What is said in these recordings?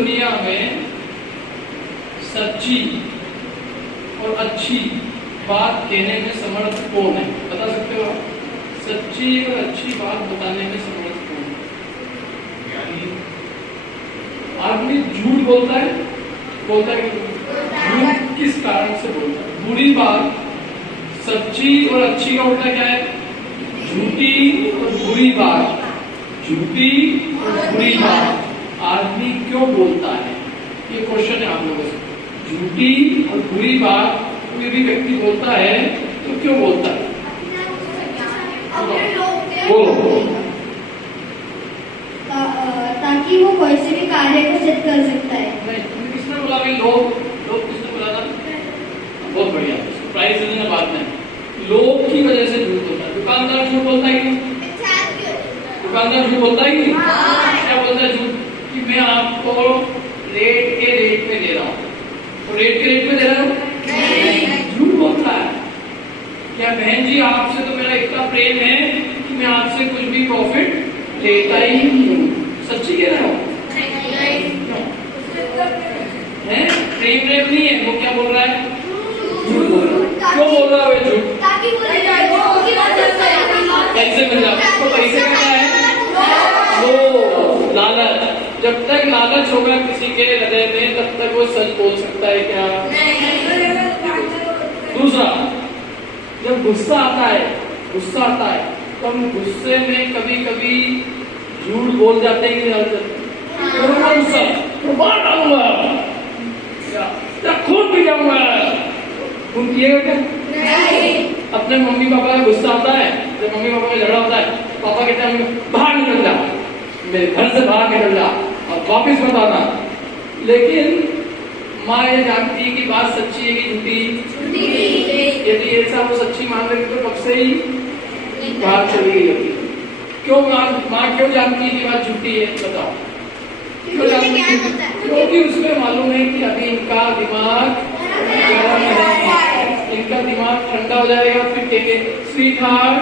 दुनिया में सच्ची और अच्छी बात कहने में समर्थ कौन है? बता सकते हो आप? सच्ची और अच्छी बात बताने में समर्थ कौन है? आदमी झूठ बोलता है कि झूठ किस कारण से बोलता है? बुरी बात, सच्ची और अच्छी का उल्टा क्या है? झूठी और बुरी बात। झूठी और बुरी बात आदमी क्यों बोलता है? ये क्वेश्चन है आप लोगों से। झूठी और बुरी बात कोई भी व्यक्ति बोलता है तो क्यों बोलता है? बोलो। ताकि वो कोई से भी कार्य को सिद्ध कर सकता है। नहीं, किसने बोला भाई? लोग किसने बोला था? बहुत बढ़िया, प्राइज देने बात नहीं। लोग की वजह से झूठ बोलता है। दुकानदार झूठ बोलता है कि दुकानदार झूठ बोलता है कि क्या बोलता है झूठ? कि मैं आपको रेट पे दे रहा हूँ। तो रेट पे दे रहा हूँ? झूठ बोलता है। क्या बहन जी, आपसे तो मेरा इतना प्रेम है कि मैं आपसे कुछ भी प्रॉफिट लेता ही नहीं हूँ। सच्ची कह रहा हूँ? प्रेम नहीं है। वो क्या बोल रहा है? झूठ बोल रहा है। क्यों बोल रहा है झूठ? कैसे मिल जाए उसको? पैसे का क्या है? वो लालच। जब तक लालच होगा किसी के हृदय में तब तक वो सच बोल सकता है क्या? दूसरा, जब गुस्सा आता है तो हम गुस्से में कभी झूठ बोल जाते हैं कि मार डालूंगा या खून पी जाऊंगा। खून पिएगा क्या? अपने मम्मी पापा का गुस्सा आता है, जब मम्मी पापा का झगड़ा होता है, पापा कहते हैं बाहर निकल जा, मेरे घर से बाहर निकल जा और वापिस मत आना। लेकिन माँ ये जानती है कि बात सच्ची है कि झूठी? यदि ऐसा वो सच्ची मान रही तो कब से ही बाहर चली गई होती। क्यों माँ क्यों जानती है कि बात झूठी है? बताओ क्यों जानती है? क्योंकि उसमें मालूम है कि अभी इनका दिमाग गर्म है, इनका दिमाग ठंडा हो जाएगा फिर कहेंगे स्वीट हार्ट।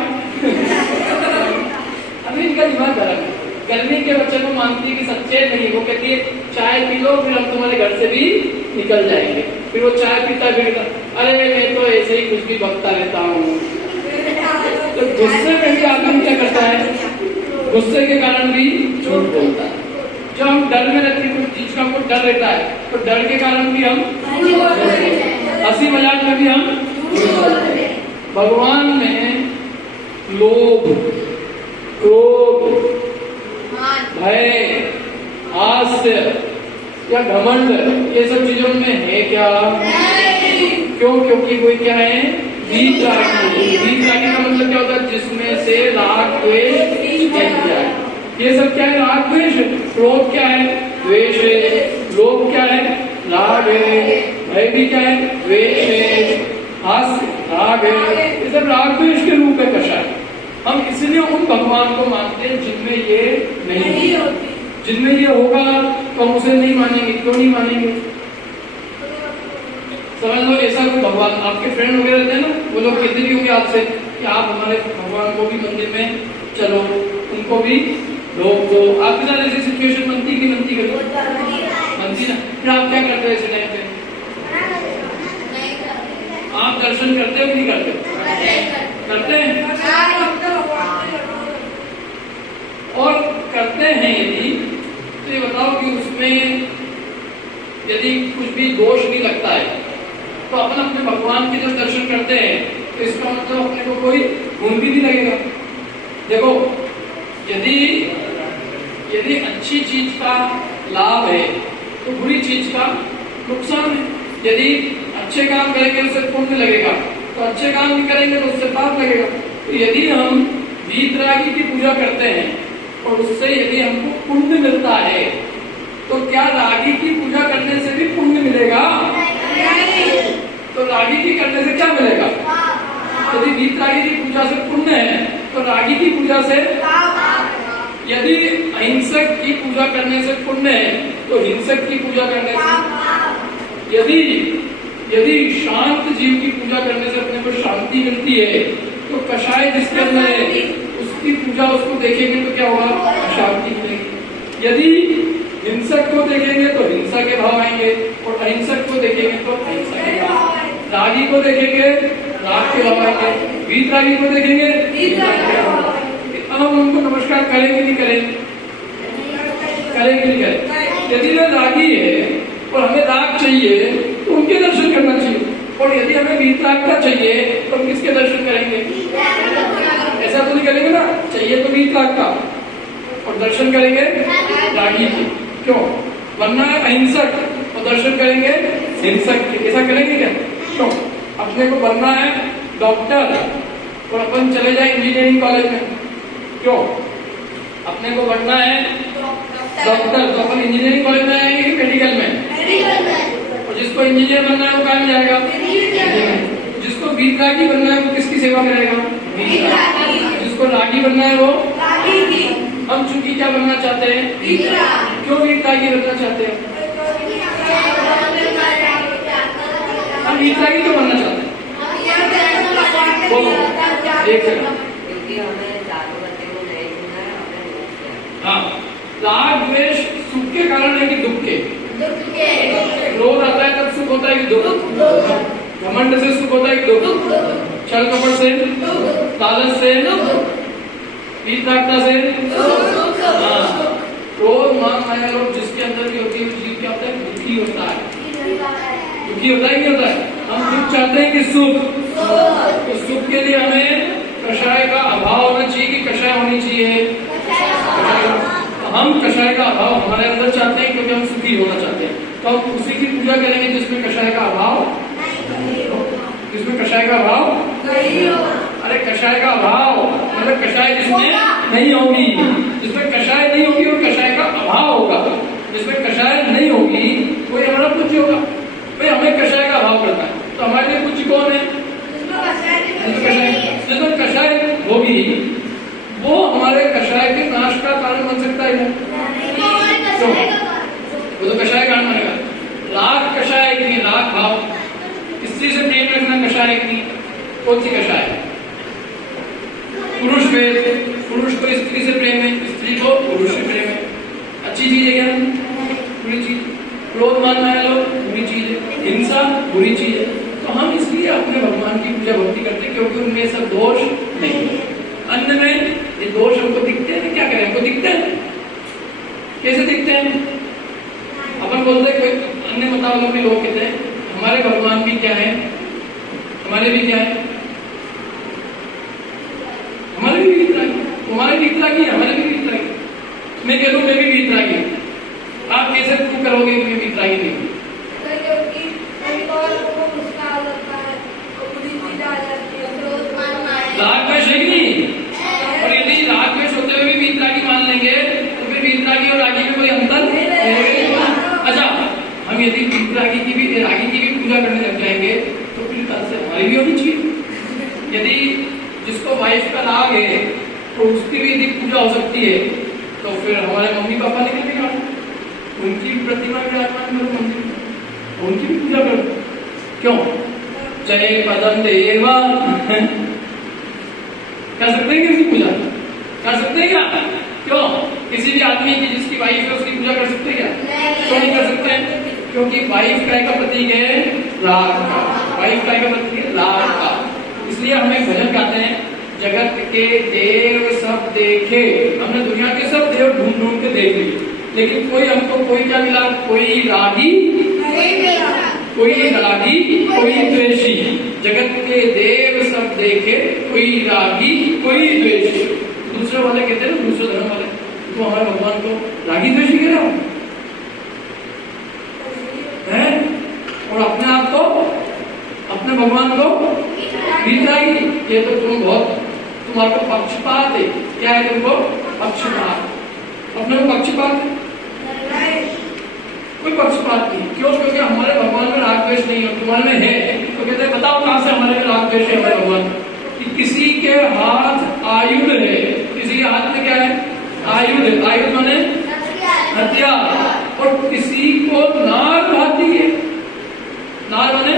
अभी इनका दिमाग गर्म है। गर्मी के बच्चे को मानती है कि सच्चे नहीं। वो कहती है चाय पी लो फिर हम तुम्हारे घर से भी निकल जाएंगे। फिर वो चाय पीता अरे मैं तो ऐसे ही कुछ भी बकता रहता हूँ। तो गुस्से में भी आदमी क्या करता है? गुस्से के कारण भी झूठ बोलता है। जब हम डर में रहते हैं, कुछ चीज का हमको डर रहता है तो डर के कारण भी हम, हंसी मजाक में भी हम। भगवान में लोभ, क्रोध, भय, हास्य या घमंड ये सब चीजों में है क्या? क्यों? क्योंकि वो क्या है? वीतरागी। वीतरागी का मतलब क्या होता है? जिसमें से राग द्वेष है। ये सब क्या है? राग द्वेष। क्रोध क्या है? द्वेष है। लोभ क्या है? राग है। भय भी क्या है? द्वेष है। हास्य राग है। ये सब राग द्वेष के रूप में कषाय। हम इसलिए उन भगवान को मानते हैं जिनमें ये नहीं होती। जिनमें ये होगा तो हम उसे नहीं मानेंगे। क्यों नहीं मानेंगे? समझ लो, ऐसा कोई भगवान आपके फ्रेंड वगैरह रहते हैं ना, वो लोग कहते भी होंगे आपसे कि आप हमारे भगवान को भी मंदिर में चलो, उनको भी लोग दो। आपके साथ ऐसी सिचुएशन बनती कि बनती ना? फिर आप क्या करते हो ऐसे टाइम पे? आप दर्शन करते हो कि नहीं करते? करते हैं। और करते हैं यदि, तो ये बताओ कि उसमें यदि कुछ भी दोष नहीं लगता है तो अपन अपने भगवान के जब दर्शन करते हैं तो इसका मतलब अपने को कोई गुण भी नहीं लगेगा। देखो, यदि अच्छी चीज का लाभ है तो बुरी चीज का नुकसान है। यदि अच्छे काम करेंगे उससे पुण्य लगेगा, तो अच्छे काम भी करेंगे तो उससे पाप लगेगा। तो यदि हम वीतरागी की पूजा करते हैं और उससे यदि हमको पुण्य मिलता है तो क्या रागी की पूजा करने से भी पुण्य मिलेगा? तो रागी की करने से क्या मिलेगा? यदि वीतरागी की पूजा से पुण्य है तो रागी की पूजा से, यदि अहिंसक की पूजा करने से पुण्य है तो हिंसक की पूजा करने से, यदि शांत जीव की पूजा करने से अपने को शांति मिलती है तो कषाय जिसके अंदर है उसकी पूजा उसको देखेंगे तो क्या होगा? शांति मिलेगी। हिंसक को देखेंगे तो हिंसा के भाव आएंगे, और अहिंसक को देखेंगे तो अहिंसा के भाव। रागी को देखेंगे राग के भाव आएंगे, वीतरागी को देखेंगे वीतराग के भाव आएंगे। अब हम उनको नमस्कार करेंगे नहीं करेंगे? करेंगे नहीं करेंगे? यदि वे रागी है और हमें राग चाहिए तो उनके दर्शन करना चाहिए, और यदि हमें वीतराग का चाहिए तो हम किसके दर्शन करेंगे? ऐसा तो नहीं करेंगे ना, चाहिए तो वीतराग का और दर्शन करेंगे रागी के। क्यों? वरना अहिंसक और दर्शन करेंगे हिंसक के। ऐसा करेंगे क्या? क्यों? अपने को बनना है डॉक्टर और अपन चले जाए इंजीनियरिंग कॉलेज में। क्यों? अपने को बनना है डॉक्टर तो अपन इंजीनियरिंग कॉलेज में आएंगे कि मेडिकल में? और जिसको इंजीनियर बनना है वो कहाँ जाएगा? जिसको वीतरागी बनना है वो किसकी सेवा करेगा? जिसको रागी बनना है वो हम चूंकि क्या बनना चाहते हैं? क्यों वीतरागी बनना चाहते हैं? हम वीतरागी क्यों बनना चाहते हैं? बोलो एक सेकंड। हाँ, राग द्वेष सुख के कारण है कि दुख के? क्रोध आता है तब सुख होता है कि दुख? घमंड से सुख होता है कि दुख? छल कपट से, लालच से, वीतरागता से, क्रोध मान माया लोग जिसके अंदर भी होती है जीव क्या होता है? दुखी होता है। दुखी होता है कि होता है? हम दुख चाहते हैं कि सुख? तो सुख के लिए हमें कषाय का अभाव होना चाहिए कि कषाय होनी चाहिए? हम कषाय का अभाव हमारे अंदर चाहते हैं क्योंकि हम सुखी होना चाहते हैं, तो हम उसी की पूजा करेंगे जिसमें कषाय का अभाव, जिसमें कषाय का अभाव। अरे कषाय का अभाव मतलब कषाय जिसमें नहीं होगी, जिसमें कषाय नहीं होगी और कषाय का अभाव होगा। जिसमें कषाय नहीं होगी कोई हमारा पूज्य होगा। भाई हमें कषाय का अभाव करता है तो हमारे लिए पूज्य कौन है? जिसमें कषाय होगी वो हमारे कषाय के नाश का कारण बन सकता है। क्यों? वो तो कषाय कारण बनेगा। राग कषाय एक नहीं, राग भाव। स्त्री से प्रेम रखना कषाय एक नहीं। कौन सी कषाय? पुरुष भेद, पुरुष को स्त्री से प्रेम है, स्त्री को पुरुष से प्रेम है। अच्छी चीज है क्या? बुरी चीज। क्रोध मान माया लोग बुरी चीज है, हिंसा बुरी चीज है। तो हम इसलिए अपने भगवान की पूजा भक्ति करते हैं क्योंकि उनमें सब दोष नहीं है। अन्य में ये दोष हमको दिखते हैं, क्या करें? हमको दिखते हैं। कैसे दिखते हैं? अपन बोलते हैं, कोई अन्य मतावलों में लोग कहते हैं हमारे भगवान भी क्या है, हमारे भी क्या है, हमारे भी वीतरागी, तुम्हारे भी वीतरागी, हमारे भी वीतरागी। मैं कह दूं मैं भी वीतरागी, आप कैसे प्रूव करोगे कि मैं वीतरागी नहीं हूँ? राग द्वेष है कि नहीं? और यदि राग द्वेष होते हुए भी वीतरागी मान लेंगे तो फिर वीतरागी और रागी में कोई अंतर नहीं। अच्छा, हम यदि वीतरागी की भी रागी की भी पूजा करने लग जाएंगे तो फिर तरह से हमारी भी होनी चाहिए। यदि जिसको वाइफ का राग है तो उसकी भी यदि पूजा हो सकती है तो फिर हमारे मम्मी पापा ने क्या बिगाड़ा? उनकी प्रतिमा विराजमान करो मंदिर में, उनकी भी पूजा करो। क्यों? जय पदम देवा कर सकते हैं किसकी पूजा? कर सकते हैं क्या? क्यों? किसी भी आदमी की जिसकी वाइफ है उसकी पूजा कर सकते हैं क्या? क्यों नहीं कर सकते? क्योंकि वाइफ काय का प्रतीक है? राग का। वाइफ काय का प्रतीक है? राग का। इसलिए हम एक भजन गाते हैं, जगत के देव सब देखे। हमने दुनिया के सब देव ढूंढ ढूंढ के देख लिए, लेकिन कोई हमको कोई क्या मिला? कोई रागी, कोई रागी, कोई द्वेषी। जगत के देव सब देखे, कोई रागी, कोई द्वेषी। दूसरे वाले कहते हैं ना, दूसरे धर्म वाले, तो हमारे भगवान को रागी द्वेषी कह रहा हूं है, और अपने आप को, अपने भगवान को वीतरागी। ये तो तुम बहुत, तुम्हारे को पक्षपात है। क्या है तुमको? पक्षपात। अपने को पक्षपात है? कोई पक्षपात नहीं। क्यों? क्योंकि हमारे भगवान में राग द्वेष नहीं है, तुम्हारे में है। तो कहते हैं बताओ कहां से हमारे में राग द्वेष है? हमारे भगवान कि किसी के हाथ आयुध है, किसी के हाथ में क्या है? आयुध है। आयुध माने हथियार। और किसी को नार भाती है। नार माने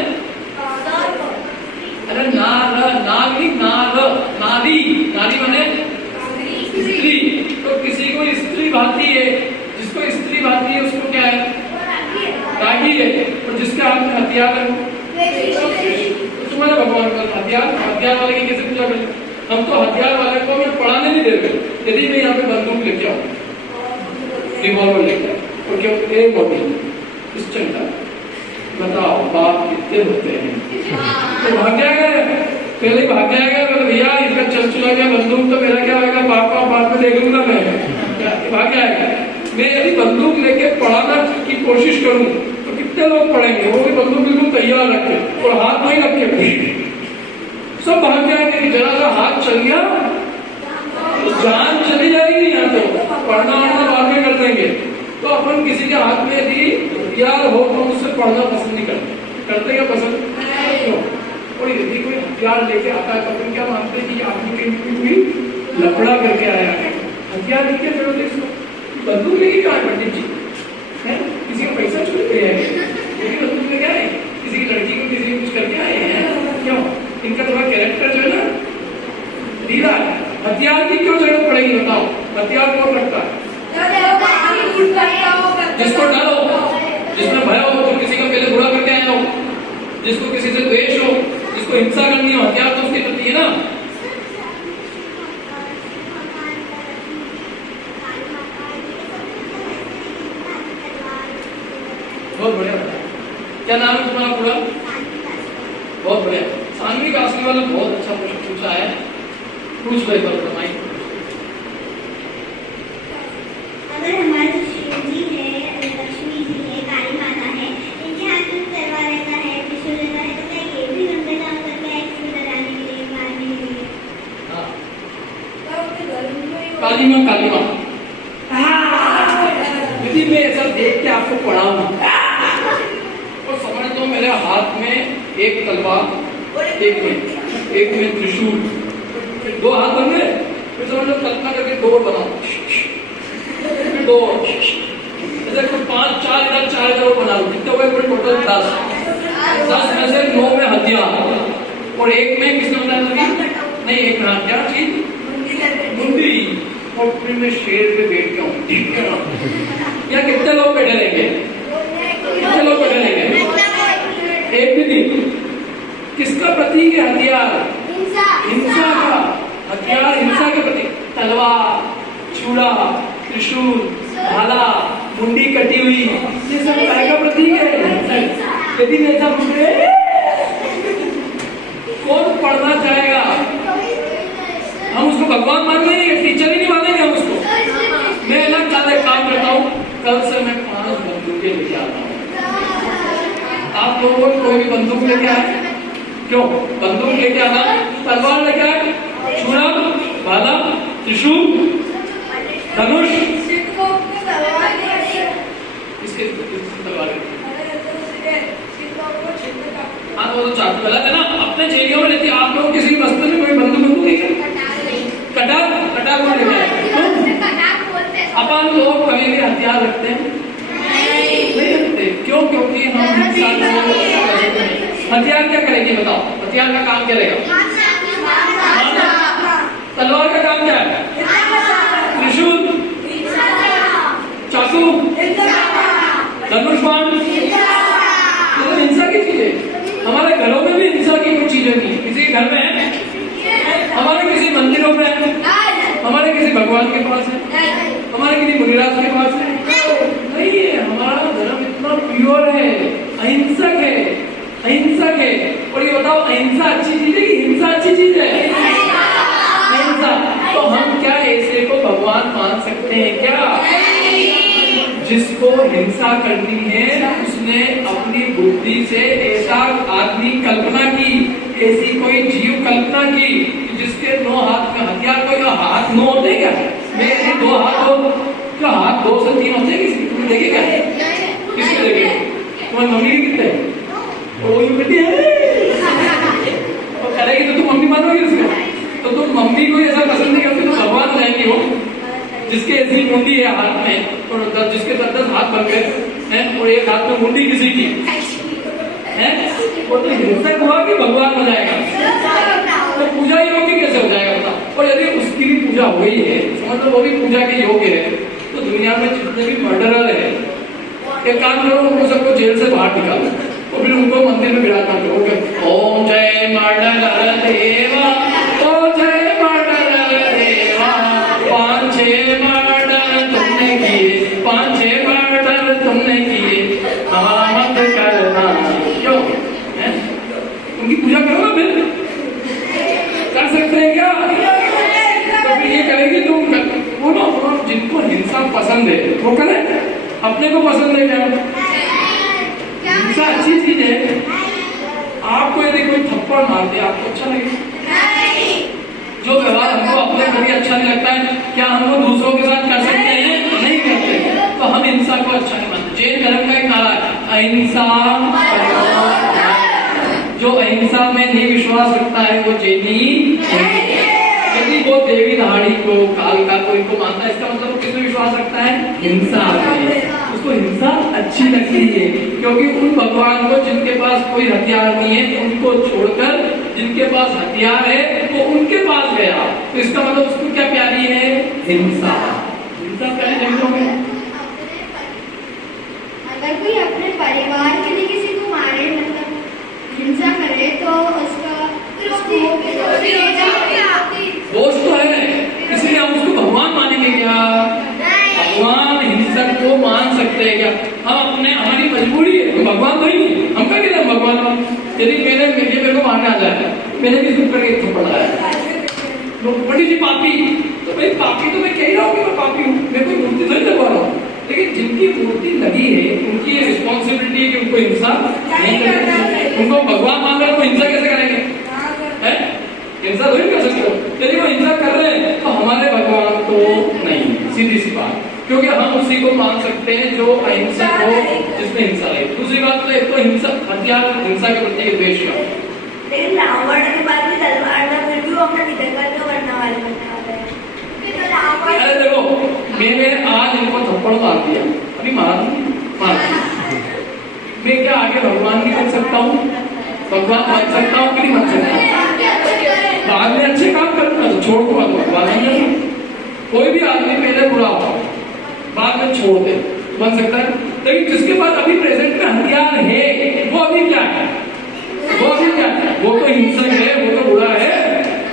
अरे नार, नाग नहीं, नार, नारी, नारी माने स्त्री। तो किसी को स्त्री भाती है, जिसको स्त्री भाती है किसके हाथ में हथियार है? तुम्हारे भगवान का हथियार वाले की कैसे पूजा करें? हम तो हथियार वाले को हमें पढ़ाने नहीं दे रहे। यदि मैं यहाँ पे बंदूक लेके आऊँ, रिवॉल्वर लेके और क्या ए मोटी पिस्टल का, बताओ बाप कितने होते हैं? तो भाग जाएगा, पहले भाग जाएगा। बोले भैया इसका चल चुका गया बंदूक, तो मेरा क्या होगा? पापा बाद में देख लूंगा मैं, भाग जाएगा। मैं यदि बंदूक लेके पढ़ाना की कोशिश करूं तो कितने लोग पढ़ेंगे? वो भी बंदूक बिल्कुल तैयार रखे और हाथ में रखे, सब भाग जाएंगे। जरा सा हाथ चल गया जान चली जाएगी। यहाँ तो पढ़ना बाद में कर देंगे। तो अपन किसी के हाथ में यदि हथियार हो तो उससे पढ़ना पसंद नहीं करते क्या पसंद? क्यों? और यदि कोई हथियार लेके आता है तो अपन क्या मानते हैं कि आदमी कहीं लफड़ा करके आया है। हथियार लेके चलो देखो, बंदूक लेके क्या पंडित जी है? किसी का पैसा चोरी किया है, बंदूक लेके आए, किसी की लड़की को किसी कुछ करके आए हैं। क्यों? इनका थोड़ा कैरेक्टर जो है ना ढीला है। हथियार की क्यों जरूरत पड़ेगी बताओ? हथियार कौन रखता है? जिसको डर हो, जिसमें भय हो, जो किसी का पहले बुरा करके आया हो, जिसको किसी से द्वेष हो, जिसको हिंसा करनी हो, हथियार तो उसके प्रति है ना। बहुत बढ़िया। क्या नाम है तुम्हारा पूरा? बहुत बढ़िया। सानवी कास्की वाला बहुत अच्छा प्रश्न पूछा है। पूछ लो एक बार बताइए। अगर हमारे शिव जी है, लक्ष्मी जी है, काली माता है, इनके हाथ में तलवार रहता है, त्रिशूल रहता है, तो क्या ये भी गंदे काम करते हैं किसी को डराने के लिए, मारने के लिए? हाँ। काली माँ यदि मैं ऐसा देख के आपको पढ़ाऊं और समझ लो मेरे हाथ में एक तलवार, एक में त्रिशूल, दो हाथ बन गए, फिर समझ लो कल्पना करके दो बनाओ, दो ऐसे कुछ 5 4 इधर 4 इधर बना लो, कितने हुए? टोटल 10 में से 9 में हथियार और एक में किसने बताया? नहीं, एक में हथियार चीज मुंडी, और फिर मैं शेर पे बैठ गया हूँ। या कितने लोग बैठे रहेंगे? कितने लोग बैठे रहेंगे? एक भी नहीं। किसका प्रतीक है हथियार? हिंसा का हथियार, हिंसा के प्रतीक। तलवार, छुरा, त्रिशूल, भाला, मुंडी कटी हुई, ये सब काय का प्रतीक है? यदि मैं ऐसा पूछे कौन पढ़ना चाहेगा? हम उसको भगवान मान लेंगे, टीचर ही नहीं मानेंगे हम उसको। मैं अलग काम करता हूँ, कल से मैं 5 बंदूकें लेके आता हूँ। आप लोगों को कोई भी बंदूक लेके आए? क्यों? बंदूक लेके आना, तलवार लेके आए, छुरा, भाला, त्रिशूल, धनुष, इसके तलवार। हाँ तो चाकू गलत है ना, अपने जेलियों में लेती। आप लोग किसी बस्तर में कोई बंदूक है? कटार कौन लेके आए? अपन लोग कभी भी हथियार रखते हैं? नहीं रखते। क्यों? क्योंकि हम हथियार क्या करेंगे बताओ? हथियार का काम क्या रहेगा? तलवार का काम क्या है? त्रिशूल, चाकू, धनुष बाण, तो हिंसा की चीजें। हमारे घरों में भी हिंसा की कुछ चीजें नहीं। किसी के घर में है, हमारे किसी मंदिरों में है, हमारे किसी भगवान के पास है, हमारे किसी मुनिराज के पास है, नहीं है। हमारा धर्म इतना प्योर है, अहिंसक है, अहिंसक है। और ये बताओ, अहिंसा अच्छी चीज है कि हिंसा अच्छी चीज है? अहिंसा। तो हम क्या ऐसे को भगवान मान सकते हैं क्या? जिसको हिंसा करनी है उसने अपनी बुद्धि से ऐसा आदमी कल्पना की, ऐसी कोई जीव कल्पना की जिसके 9 हाथ का हथियार। कोई हाथ 9 होते क्या? मेरे 2 हाथ हो, क्या हाथ 2 से 3 होते हैं? किसी तुम देखे क्या? किसके देखे? तुम्हारी मम्मी के कितने? वो यूं कहती है और करेगी तो तुम मम्मी मानोगे उसको? तो तुम मम्मी को ऐसा पसंद नहीं करती तो भगवान जाएंगी वो, जिसके ऐसी मुंडी है हाथ में और जिसके 10 हाथ बन गए हैं और एक हाथ में मुंडी किसी की है, वो तो हिंसक हुआ कि भगवान हो जाएगा? तो पूजा योग्य कैसे हो जाएगा बताओ? और यदि उसकी भी पूजा हो गई है, समझ लो वो भी पूजा के योग्य है, तो दुनिया में जितने भी मर्डरर है, एक काम करो, उनको सबको जेल से बाहर निकालो। तो तो फिर उनको मंदिर में विराजमान करो। ओम जय मंडल देवा, ओ जय मंडल देवा, 5-6 मर्डर तुमने किए, 5-6 मर्डर तुमने किए, मत करना। क्यों उनकी पूजा करो ना, फिर कर सकते हैं क्या? तो फिर ये करेगी तुम वो ना, जिनको हिंसा पसंद है वो करें, अपने को पसंद है क्या? हिंसा अच्छी चीज है। आपको यदि कोई थप्पड़ मार दे आपको अच्छा लगेगा? जो व्यवहार हमको अपने को भी अच्छा नहीं लगता है, क्या हम वो दूसरों के साथ कर सकते हैं? नहीं करते। तो हम हिंसा को अच्छा नहीं मानते। जैन धर्म का एक नारा है, अहिंसा। जो अहिंसा में नहीं विश्वास रखता है वो जैनी। यदि वो देवी दहाड़ी को, कालिका को, इनको मानता है, इसका मतलब वो किसमें विश्वास रखता है? हिंसा में। उसको हिंसा अच्छी लगती है, क्योंकि उन भगवान को जिनके पास कोई हथियार नहीं है, उनको छोड़कर जिनके पास हथियार है वो उनके पास गया। तो इसका मतलब उसको क्या प्यारी है? हिंसा। हिंसा प्यारी जंगलों में। अगर कोई अपने परिवार के लिए किसी को मारे, मतलब हिंसा करे, तो उसका दोष तो है, इसलिए हम उसको भगवान मानेंगे क्या? भगवान हिंसक को मान सकते हैं क्या? हम अपने, हमारी मजबूरी है, हम भगवान तो ही नहीं, हम क्या कहते हैं भगवान? यदि मेरे को मारने आ जाए, मैंने भी सुन करके थप्पड़ लगाया, बड़ी जी पापी, तो भाई पापी तो मैं कह रहा हूँ कि मैं पापी हूँ, मैं कोई मूर्ति नहीं लगवा रहा हूँ, लेकिन जिनकी मूर्ति लगी है उनकी ये रिस्पॉन्सिबिलिटी है कि उनको हिंसा नहीं करनी। उनको भगवान मान रहे, वो हिंसा कैसे करेंगे? हिंसा तो नहीं कर सकते। यदि वो हिंसा कर रहे हैं तो हमारे भगवान तो नहीं, सीधी सी बात, क्योंकि हम उसी को मान सकते हैं जो अहिंसक हो, जिसमें हिंसा है। दूसरी बात तो एक तो हिंसा, हथियार हिंसा के प्रति द्वेष का। लेकिन रावण के बाद भी तलवार का, फिर भी वो अपना विधर्म को बनने वाले बनने वाले हैं। अरे देखो, मैंने आज इनको थप्पड़ मार दिया, अभी मार मैं क्या आगे भगवान नहीं कर सकता हूँ? भगवान मान सकता हूँ कि नहीं मान सकता? बाद में अच्छे काम करना तो छोड़ दो, भगवान नहीं। कोई भी आदमी पहले बुरा हो, बाद में छोड़ दे, बन सकता है। लेकिन जिसके पास अभी प्रेजेंट में हथियार है, वो अभी क्या है? वो अभी क्या है? वो तो हिंसक है, वो तो बुरा है।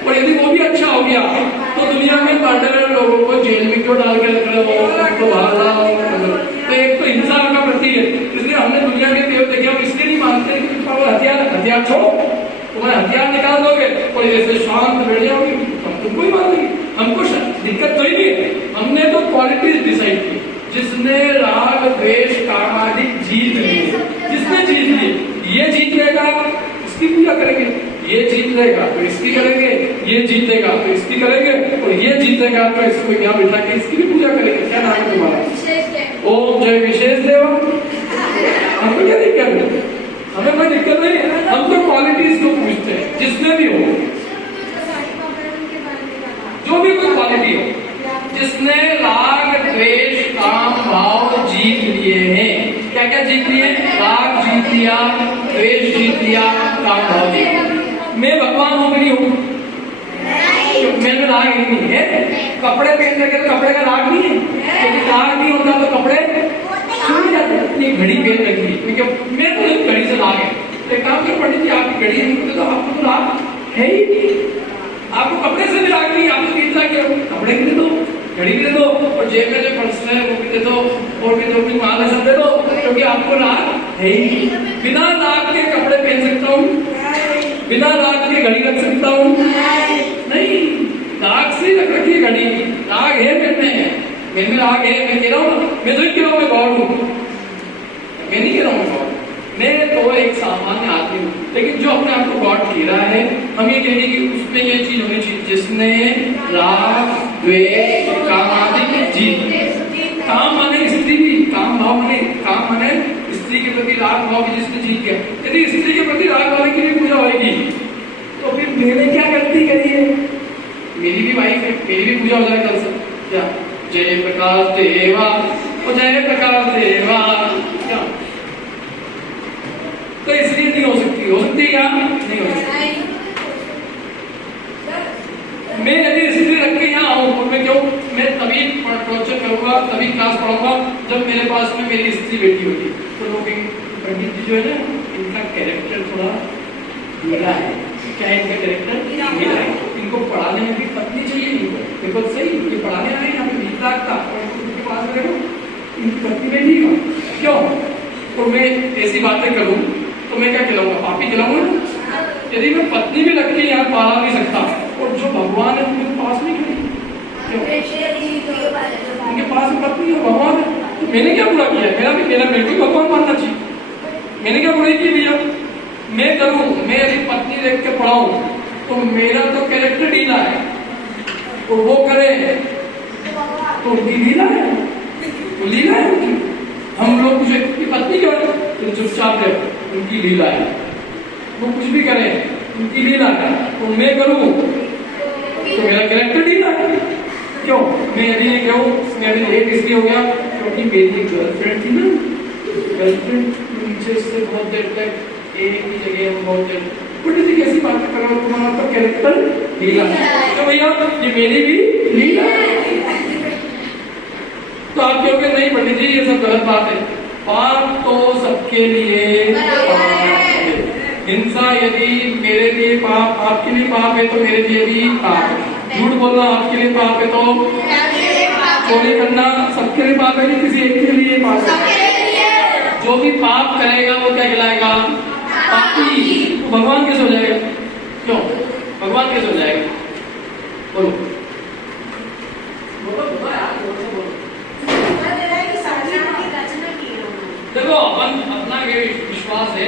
और यदि वो भी अच्छा हो गया तो दुनिया में मर्डरर लोगों को जेल में क्यों डाल के रख रहे हो? तो बाहर लाओ। तो एक तो हिंसा का प्रतीक है, इसलिए हमने दुनिया के देव देखे, हम इसलिए नहीं मानते कि हथियार छोड़ो, तुम्हारे हथियार निकाल दोगे और ऐसे शांत बैठ जाओगे, हम तुमको ही मान लेंगे, हमको दिक्कत तो ही नहीं है। हमने तो क्वालिटीज डिसाइड की, जिसने राग द्वेष काम आदि जीत ली, जिसने जीत ली, ये जीत लेगा इसकी पूजा करेंगे, ये जीत लेगा तो इसकी करेंगे, ये जीतेगा तो इसकी करेंगे, और ये जीतेगा तो इसको यहाँ बिठा के इसकी भी पूजा करेंगे। क्या नाम है तुम्हारा? ओम जय विशेष देवा। हमको क्या दिक्कत है? हमें कोई दिक्कत नहीं है, हम तो क्वालिटीज को पूछते हैं, जिसमें भी हो, जो भी कोई क्वालिटी हो, जिसने राग द्वेष काम भाव जीत लिए हैं। क्या क्या जीत लिए? राग जीत लिया, द्वेष जीत लिया, काम भाव जीत लिया। मैं भगवान हूँ कि नहीं हूँ? मेरे में राग नहीं है। कपड़े पहनने के कपड़े का राग नहीं है, क्योंकि राग नहीं होता तो कपड़े छूट जाते। ये घड़ी पहन रखी, मैं तो घड़ी से राग है। एक काम करो पंडित जी, आपकी घड़ी है तो आपको तो राग है ही नहीं, आपको कपड़े से भी राग नहीं, आपको तीन राग है, कपड़े भी दे दो, घड़ी भी दे दो, और जेब में जो पर्स है वो भी दे दो, और भी जो भी माल है सब दे दो, क्योंकि आपको राग है ही। बिना राग के कपड़े पहन सकता हूँ, बिना राग के घड़ी रख सकता हूँ? नहीं, राग से रख रखी घड़ी, राग है मेरे में राग है। मैं कह रहा हूँ, मैं तो कह रहा हूँ मैं गॉड हूँ, मैं नहीं कह रहा हूँ मैं गॉड, मैं तो एक सामान्य आदमी हूँ। लेकिन जो अपने आप को गॉड कह रहा है, हम ये कहेंगे कि उसमें ये चीज होनी चाहिए जिसने राग द्वेष काम आदि की जीत। काम माने स्त्री की, काम भाव माने, काम माने स्त्री के प्रति राग भाव की जिसने जीत गया। यदि स्त्री के प्रति राग भाव की भी पूजा होगी तो फिर मैंने क्या गलती करी है? मेरी भी वाइफ है, मेरी भी पूजा हो जाए कल से। क्या जय प्रकाश देवा, जय प्रकाश देवा, क्या? तो इसलिए नहीं हो सकती, हो सकती है क्या? नहीं हो सकती। मैं यदि स्त्री रख के यहाँ आऊँ, मैं क्यों? मैं तभी प्रवचन करूंगा, तभी क्लास पढ़ाऊंगा जब मेरे पास में मेरी स्त्री बेटी होगी। तो लोग पंडित जी जो है ना, इनका कैरेक्टर थोड़ा ढीला है। क्या है इनका कैरेक्टर? ढीला है। इनको पढ़ाने में भी पत्नी चाहिए इनको, देखो सही, ये पढ़ाने आए यहाँ पे 20 लाख का और उनके पास देखो इनकी पत्नी में नहीं है। क्यों? और मैं ऐसी बातें करूँ तो मैं क्या खिलाऊंगा? पापी खिलाऊंगा। यदि मैं पत्नी भी रख के यहाँ पाला नहीं सकता और जो भगवान है उनके पास नहीं खड़ी, उनके पास पत्नी और भगवान है, तो मैंने क्या बुरा किया? मेरे को भगवान मानना चाहिए। मैंने क्या बुराई की भैया? मैं करूं, मैं यदि पत्नी देख के पढ़ाऊं तो मेरा तो कैरेक्टर ढीला है और वो करे तो उनकी लीला है, तो लीला है उनकी। हम लोग मुझे पत्नी क्यों तो चुपचाप है, उनकी लीला है। वो कुछ भी करे उनकी लीला है, तो मैं करूं तो मेरा कैरेक्टर ढीला है। क्यों? मैं यदि ये कहूँ, मैं एक इसलिए हो गया क्योंकि मेरी गर्लफ्रेंड थी ना, गर्लफ्रेंड नीचे से बहुत देर तक एक ही जगह हम बहुत देर बड़ी सी कैसी बात कर रहा हूँ, तुम्हारा तो कैरेक्टर लीला है। तो भैया ये मेरी भी लीला है। तो आप कहोगे नहीं पंडित जी ये सब गलत बात है। पाप तो सबके लिए हिंसा यदि मेरे लिए पाप, आपके लिए पाप है तो मेरे लिए भी पाप है। झूठ बोलना आपके लिए पाप है तो चोरी करना सबके लिए पाप है, नहीं किसी एक के लिए पाप है। जो भी पाप करेगा वो क्या कहलाएगा? पापी। तो भगवान कैसे हो जाएगा? क्यों भगवान कैसे हो जाएगा? बोलो बोलो यार, बोलो। देखो अपना ये विश्वास है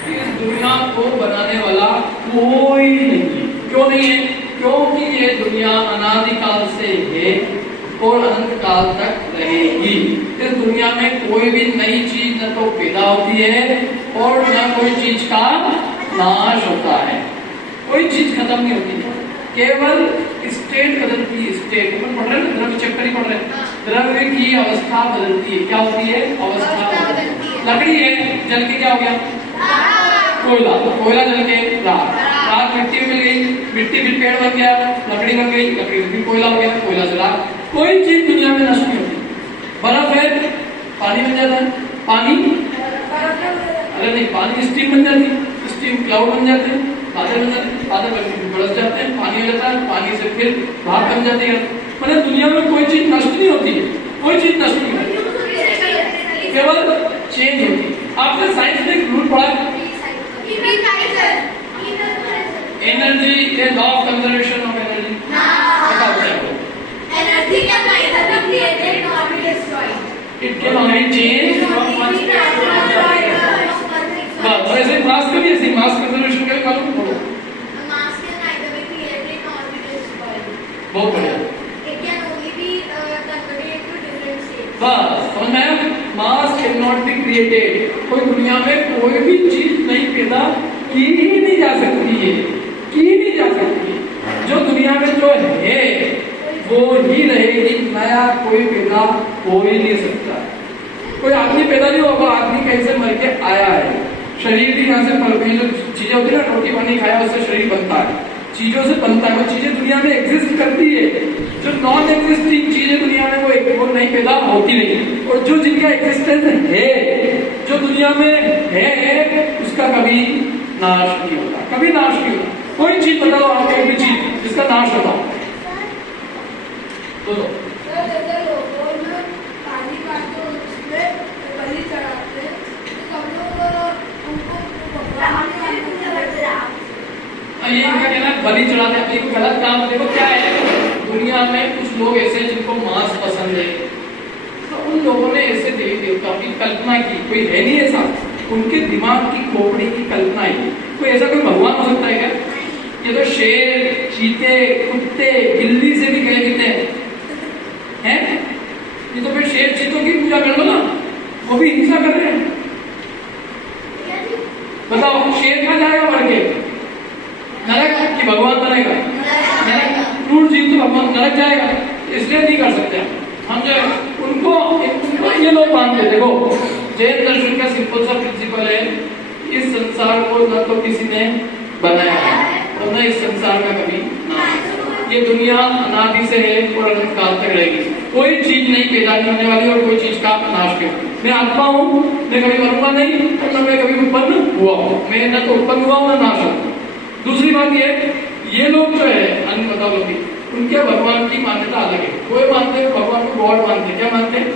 कि इस दुनिया को बनाने वाला कोई नहीं है। क्यों नहीं है? क्योंकि ये दुनिया अनादिकाल से है और अनंत काल तक रहेगी। इस दुनिया में कोई भी नई चीज न तो पैदा होती है और न कोई चीज का नाश होता है। कोई चीज खत्म नहीं होती है, केवल स्टेट बदलती है। स्टेट अपन पढ़ रहे हैं, द्रव्य चक्कर ही पढ़ रहे हैं। द्रव्य की अवस्था बदलती है। क्या होती है? अवस्था। लकड़ी है, जल के क्या हो गया? कोयला। कोयला जल के राख। मिट्टी मिल गई, मिट्टी फिर पेड़ बन गया, लकड़ी बन गई, लकड़ी फिर कोयला हो गया, कोयला से राख। कोई चीज दुनिया में नष्ट नहीं होती। बर्फ है, पानी बन जाता है। पानी अरे नहीं, पानी स्टीम बन जाती है, स्टीम क्लाउड बन जाते हैं, बादल बन जाते हैं, बादल बरस जाते हैं, पानी हो जाता है, पानी से फिर भाप बन जाती है। मतलब दुनिया में कोई चीज नष्ट नहीं होती है, कोई चीज नष्ट नहीं होती, केवल चेंज होती है। आपने साइंस में एक रूल पढ़ा, energy is law of conservation of energy. Energy can neither be created nor be destroyed. It can only change from one state to another. बस ऐसे मास का भी ऐसे मास कंजर्वेशन का भी मालूम हो। Mass can neither be created nor be destroyed. बहुत बढ़िया। It can only be converted into different states. बस समझ में आया? मास कैन नॉट बी क्रिएटेड। कोई दुनिया में कोई भी चीज नहीं पैदा की ही नहीं जा सकती है, की नहीं जा सकती। जो दुनिया में जो है वो ही रहेगी, नया कोई पैदा हो ही नहीं सकता। कोई आदमी पैदा नहीं होगा, आदमी कहीं से मर के आया है। शरीर भी यहाँ से जो चीजें होती है ना, रोटी पानी खाया उससे शरीर बनता है, चीजों से बनता है। वो चीजें दुनिया में एग्जिस्ट करती है। जो नॉन एग्जिस्टिंग चीजें दुनिया में वो नहीं पैदा होती नहीं। और जो जिनका एग्जिस्टेंस है, जो दुनिया में है, उसका कभी नाश नहीं होता, कभी नाश नहीं होता। कोई चीज बताओ आप, कोई भी चीज जिसका नाश होता हो। बोलो। ये इनका कहना बलि चढ़ाते हैं, एक गलत काम। देखो क्या है, दुनिया में कुछ लोग ऐसे जिनको मांस पसंद है, तो उन लोगों ने ऐसे देवी देवता की कल्पना की। कोई है नहीं ऐसा, उनके दिमाग की खोपड़ी की कल्पना है। कोई ऐसा कोई भगवान हो सकता है क्या? ये तो शेर, चीते, कुत्ते, बिल्ली से भी गए बीते हैं। ये तो फिर शेर चीतों की पूजा कर लो ना, वो भी हिंसा कर रहे हैं। बताओ शेर कहाँ जाएगा मर के? नरक कि भगवान बनेगा? नरक। क्रूर जीव तो भगवान नरक जाएगा, इसलिए नहीं कर सकते हम। जो उनको ये लोग मानते। देखो जैन दर्शन का सिंपल सा प्रिंसिपल है, इस संसार को न तो किसी ने बनाया है और न इस संसार का कभी नाश। ये दुनिया अनादि से है और अनंत काल तक रहेगी। कोई चीज नहीं पैदा नहीं होने वाली और कोई चीज का नाश नहीं होगा। मैं आत्मा हूँ, मैं कभी मरूंगा नहीं और न मैं कभी उत्पन्न हुआ हूँ, मैं न तो उत्पन्न हुआ हूँ न नाश हूँ। दूसरी बात ये लोग जो है अन्य बताओ लोग, उनके भगवान की मान्यता अलग है। वो मानते हैं भगवान को गॉड मानते हैं। क्या मानते हैं?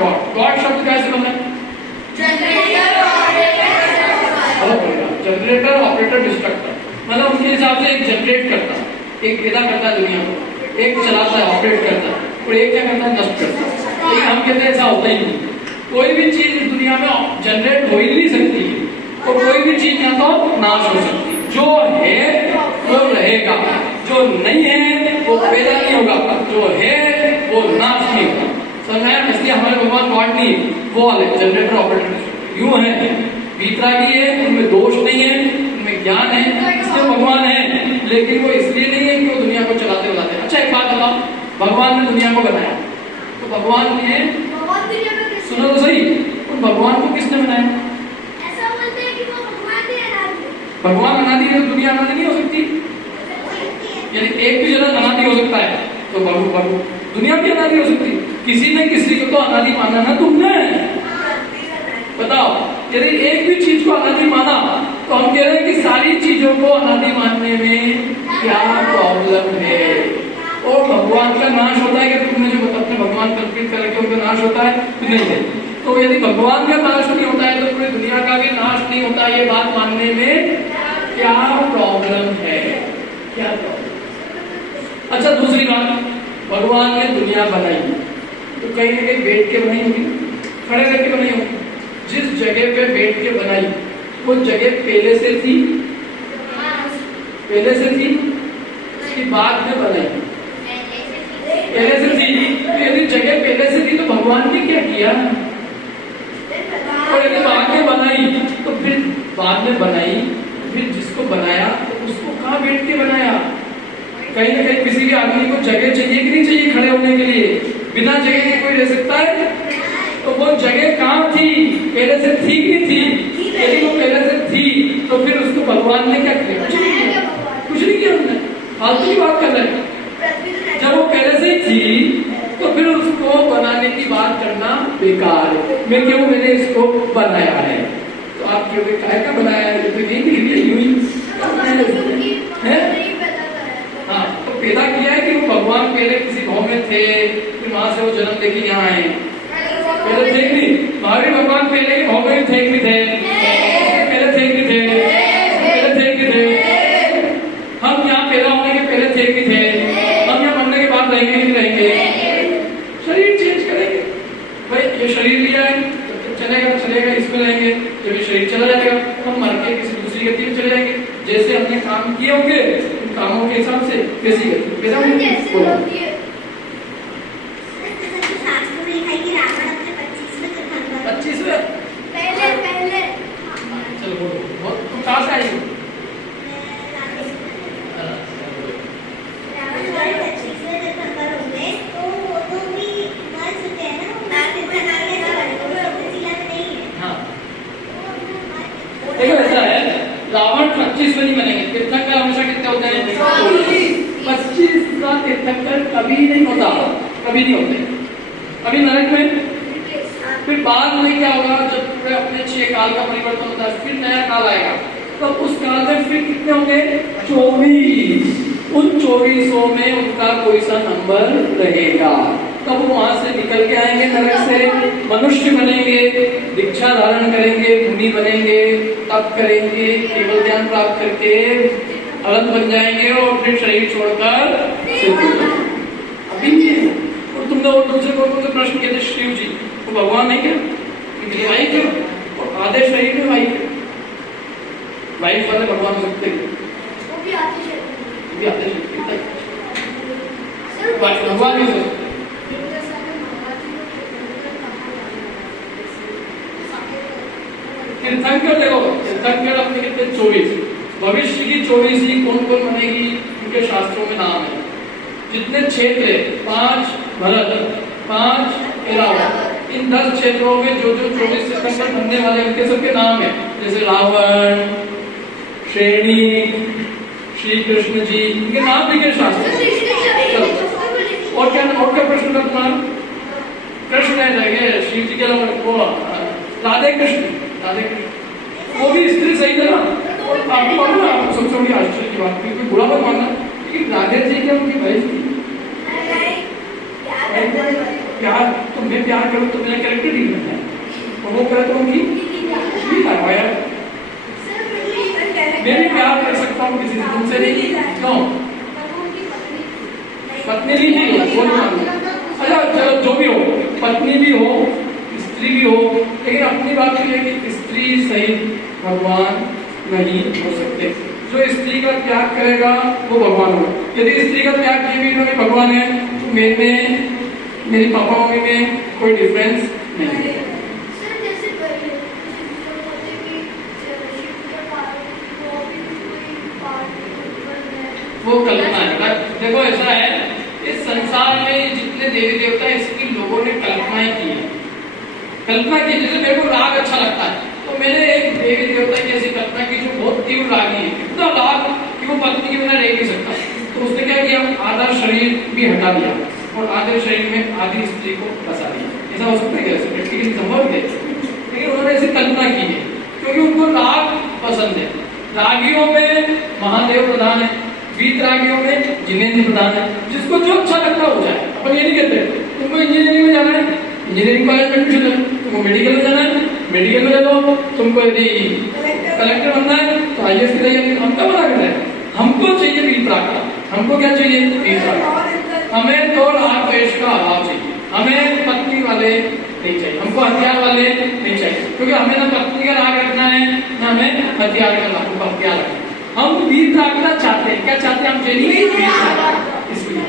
गॉड। गॉड शब्द कैसे बना है? जनरेटर ऑपरेटर डिस्ट्रक्टर, मतलब उनके हिसाब से एक जनरेट करता है, एक पैदा करता है दुनिया को, एक चलाता है ऑपरेट करता है और एक क्या करता है नष्ट करता है। लेकिन हम कहते हैं ऐसा होता ही नहीं। कोई भी चीज इस दुनिया में जनरेट हो ही नहीं सकती है और कोई भी चीज या तो नाश हो सकती है। जो है वो रहेगा, जो नहीं है वो पैदा नहीं होगा, जो है वो नाश नहीं होगा। समझ में आया? इसलिए हमारे भगवान गॉड नहीं, वो वाले जनरेटर ऑपरेटर यूं है, वीतरागी है, उनमें दोष नहीं है, उनमें ज्ञान है, इसलिए भगवान है। लेकिन वो इसलिए नहीं है कि वो दुनिया को चलाते बनाते। अच्छा एक बात बताओ, भगवान ने दुनिया को बनाया तो भगवान ने, सुनो तो सही, उन भगवान को किसने बनाया? ऐसा बोलते हैं कि वो भगवान ही अनादि है। भगवान अनादि है तो दुनिया अनादि नहीं हो सकती। यानी एक भी जगह अनादि हो सकता है तो दुनिया भी अनादि हो सकती। किसी ने किसी को तो अनादि माना ना तुमने, बताओ। यदि एक भी चीज को अनादि माना तो हम कह रहे हैं कि सारी चीजों को अनादि मानने में क्या प्रॉब्लम है? और भगवान का नाश होता है कि तुमने जो अपने भगवान कल्पित करके उनका नाश होता है? नहीं है। तो यदि भगवान का नाश नहीं होता है तो पूरी दुनिया का भी नाश नहीं होता, ये बात मानने में क्या प्रॉब्लम है? क्या प्रॉब्लम? अच्छा दूसरी बात, भगवान ने दुनिया बनाई तो कहीं ना कहीं बैठ के बनाई होगी, खड़े करके बनाई होगी। जिस जगह पे बैठ के बनाई वो जगह पहले से थी, पहले से थी कि बाद में बनाई? पहले से थी। यदि जगह पहले से थी तो भगवान ने क्या किया? और यदि बाद में बनाई तो फिर बाद में बनाई, फिर जिसको बनाया उसको कहाँ बैठ के बनाया? कहीं ना कहीं किसी भी आदमी को जगह चाहिए कि नहीं चाहिए खड़े होने के लिए? बिना जगह के कोई रह सकता है? तो वो जगह कहाँ थी? पहले से थी कि नहीं थी? यदि वो पहले से थी तो फिर उसको भगवान ने क्या किया? कुछ नहीं किया उसने, फालतू की बात कर रहे हैं। जब वो पहले से ही थी तो फिर उसको बनाने की बात करना बेकार है। मैं क्यों, मैंने इसको बनाया है तो आप क्यों काय का बनाया है? तो नहीं दिख यूं ही है। हाँ, तो पैदा किया है कि वो भगवान पहले किसी गांव में थे, फिर वहां से वो जन्म लेके यहाँ आए। पहले थे नहीं, महावीर भगवान पहले के गांव में थे कि थे? पहले थे कि थे? पहले थे कि थे? हम यहाँ पैदा होने के पहले थे कि थे? हम यहाँ मरने के बाद रहेंगे नहीं रहेंगे? शरीर चेंज करेंगे भाई। ये शरीर लिया है तो चलेगा तो चलेगा, इसमें रहेंगे। जब ये शरीर चला जाएगा हम मर के किसी दूसरी गति में चले जाएंगे। जैसे हमने काम किए होंगे उन कामों के हिसाब से वैसी गति पैदा होगी। शास्त्र में लिखा है कि रावण अपने 25वें तीर्थंकर 25वें पहले चलो बोलो, तुम कहाँ से आई हो? रावण हमारे 25वें तीर्थंकर होंगे तो वो तो भी मर चुके हैं ना। नाग तीर्थंकर कैसे बने? वो सप्तशिला में नहीं है। हाँ देखो ऐसा है, रावण 25 में नहीं बनेंगे। तीर्थंकर हमेशा कितने होते हैं? 25 का तीर्थंकर कभी नहीं होता, कभी नहीं होते। अभी नरक में, फिर बाद में क्या होगा? जब पूरे अपने 6 काल का परिवर्तन होता है फिर नया काल आएगा, तो उस काल में फिर कितने होंगे? 24। उन 2400 में उनका कोई सा नंबर रहेगा। तब वो वहां से निकल के आएंगे नरक से, मनुष्य बनेंगे, दीक्षा धारण करेंगे, मुनि बनेंगे, तप करेंगे, केवल ज्ञान प्राप्त करके अलग बन जाएंगे और फिर शरीर छोड़कर अभी नहीं है। और तुमने और दूसरे को प्रश्न किए थे शिव जी तो भगवान नहीं क्या? उनकी वाइफ है और आधे शरीर में वाइफ है। वाइफ वाले भगवान हो सकते हैं, वो भी आते हैं। भगवान भी हो सकते। तीर्थंकर देखो, तीर्थंकर अपने कितने 24, भविष्य की 24 ही कौन कौन बनेगी उनके शास्त्रों में नाम है। जितने क्षेत्र 5 भरत, 5 ऐरावत, इन 10 क्षेत्रों में जो 24 तीर्थंकर बनने वाले उनके सबके नाम है। जैसे रावण, श्रेणी, श्री कृष्ण जी, इनके नाम लिखे शास्त्र। और क्या प्रश्न था तुम्हारा? कृष्ण है, शिव जी के राधे कृष्ण वो भी स्त्री सही है ना। और आपको ना सबसे बड़ी आश्चर्य की बात, कोई बुरा मत मानना, लेकिन राधे जी क्या उनकी भैंस थी? प्यार तो मैं प्यार करूँ तो मेरा कैरेक्टर ठीक है, और वो करे तो उनकी करवाया। मैं भी प्यार कर सकता हूँ किसी से, तुमसे नहीं। क्यों? पत्नी नहीं है वो नहीं मानूंगा। अच्छा चलो जो भी हो, पत्नी भी हो स्त्री भी हो, लेकिन अपनी बात तो यह कि स्त्री सहित भगवान नहीं हो सकते। जो स्त्री का त्याग करेगा वो भगवान होगा। यदि स्त्री का त्याग किए भी तो भगवान है, तो मेरी पापा मम्मी में कोई डिफरेंस नहीं है। वो कल्पना है। देखो ऐसा है, इस संसार में जितने देवी देवता है इसकी लोगों ने कल्पनाएं की है। कल्पना की, जैसे मेरे को राग अच्छा लगता है तो मैंने एक देवी देवता की ऐसी कल्पना की जो बहुत तीव्र रागी है, इतना राग कि वो पत्नी के बिना रह नहीं सकता। तो उसने क्या किया, आधा शरीर भी हटा दिया और आधे शरीर में आधी स्त्री को बसा दिया। ऐसा हो सकता है क्या? प्रैक्टिकली संभव है, लेकिन उन्होंने ऐसी कल्पना की है क्योंकि उनको राग पसंद है। रागियों में महादेव प्रधान है, वीतरागियों में जिनेंद्र प्रधान है। जिसको जो अच्छा लगता हो जाए। अपन ये नहीं कहते तुमको इंजीनियरिंग में जाना है, इंजीनियरिंग कॉलेज में एडमिशन ले, तुमको मेडिकल में जाना है, मेडिकल में ले लो, तुमको यदि कलेक्टर बनना है तो IAS की तैयारी। हम क्या बना कर रहे हैं? हमको चाहिए वीतराग। हमको क्या चाहिए? वीतराग। हमें तो राग द्वेष का अभाव चाहिए, हमें पत्नी वाले नहीं चाहिए, हमको हथियार वाले नहीं चाहिए, क्योंकि हमें ना पत्नी का राग रखना है ना हमें हथियार का हथियार रखना है। हम वीर रागना चाहते हैं। क्या चाहते हैं हम? इसलिए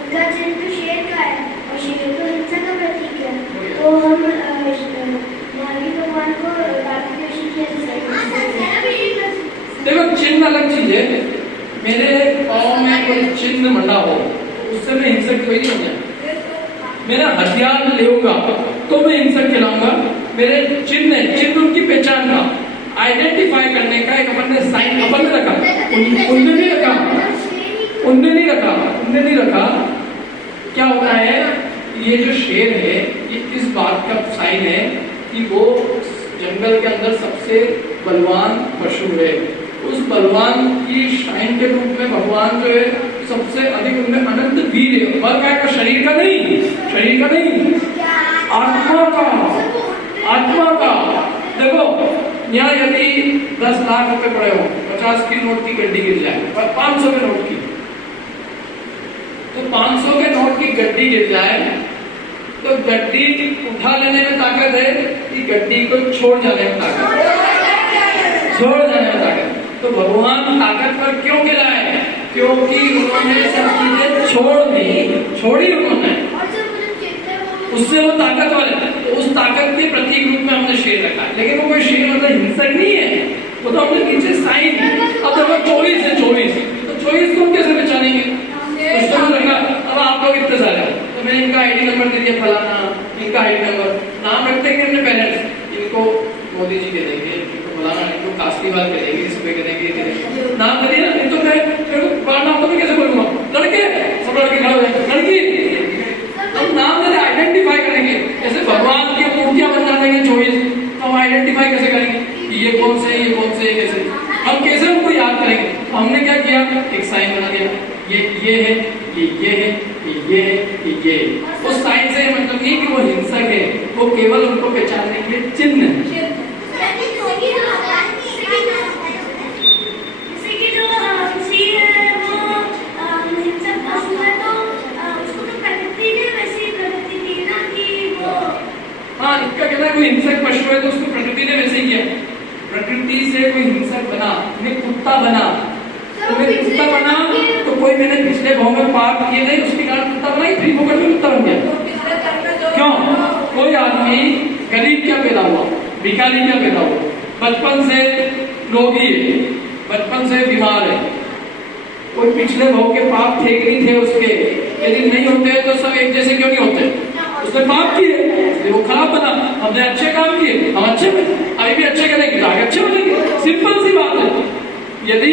उनका चिन्ह तो शेर का है और शेर तो हिंसा का प्रतीक है, तो हम महावीर भगवान को देखो चिन्ह अलग चीज है। मेरे पाँव में कोई चिन्ह मंडा हो उससे मैं हिंसक कोई नहीं होगा। मेरा हथियार लेऊंगा तो मैं हिंसक कहलाऊंगा। मेरे चिन्ह है, चिन्ह उनकी पहचान का आइडेंटिफाई करने का एक अपन ने साइन अपन ने रखा, उनने नहीं रखा, उनने नहीं रखा। क्या होता है, ये जो शेर है ये इस बात का साइन है कि वो जंगल के अंदर सबसे बलवान पशु है। उस बलवान की शाइन के रूप में भगवान जो है सबसे अधिक उनमें अनंत वीर है। बल का शरीर का नहीं, शरीर का नहीं, आत्मा का। देखो यहाँ यदि 10 लाख रुपए पड़े हो, 50 की नोट की गड्डी गिर जाए और 500 के नोट की, तो 500 के नोट की गड्डी गिर जाए तो गड्डी उठा लेने में ताकत है कि गड्डी को छोड़ जाने में ताकत है? छोड़ जाने में ताकत। तो भगवान ताकतवर क्यों कहलाए? क्योंकि उन्होंने सब चीजें छोड़ी उन्होंने, उससे वो ताकतवर है। तो उस ताकत के प्रतीक रूप में हमने शेर रखा है, लेकिन वो कोई शेर मतलब हिंसक नहीं है, वो तो हमने नीचे साइन। अब देखो 24 है, 24 तो 24 को कैसे पहचानेंगे? उसको लगा अब आप लोग इतने सारे हो तो मैंने इनका ID नंबर दे दिया, फलाना इनका ID नंबर, नाम रखते हैं अपने पेरेंट्स, इनको मोदी जी कह देंगे, इनको फलाना, इनको कास्तीवाल कह देंगे, इस पे कह देंगे, नाम दे दिया। तो मैं बार नाम तो कैसे बोलूंगा? लड़के सब लड़के खड़े हो जाए, लड़की हम नाम दे आइडेंटिफाई करेंगे। जैसे भगवान की मूर्तियां बन जाएंगे 24, तो हम आइडेंटिफाई कैसे करेंगे ये कौन से, ये कौन से, कैसे हम कैसे उनको याद करेंगे? तो हमने क्या किया, एक साइन बना दिया, ये है, ये है, ये है, ये है। उस साइन से मतलब नहीं कि वो हिंसक है, वो केवल उनको पहचानने के लिए चिन्ह है। हाँ, इनका कहना है कोई हिंसक पशु है तो उसको प्रकृति ने वैसे ही किया। प्रकृति से कोई हिंसक बना, मैं कुत्ता बना तो मैं कुत्ता बना तो कोई मैंने पिछले भाव में पाप किए नहीं, उसके कारण कुत्ता बनाई, फिर वो करके कुत्ता बन गया। क्यों? कोई आदमी गरीब क्या पैदा हुआ, भिखारी क्या पैदा हुआ, बचपन से रोगी है, बचपन से बीमार है, कोई पिछले भाव के पाप थे कि नहीं थे उसके? यदि नहीं होते तो सब एक जैसे क्यों नहीं होते? उसने पाप किए, वो खराब बना। हमने अच्छे काम किए, हम अच्छे बने, अभी भी अच्छे करेंगे तो आगे अच्छे बनेंगे। सिंपल सी बात है। यदि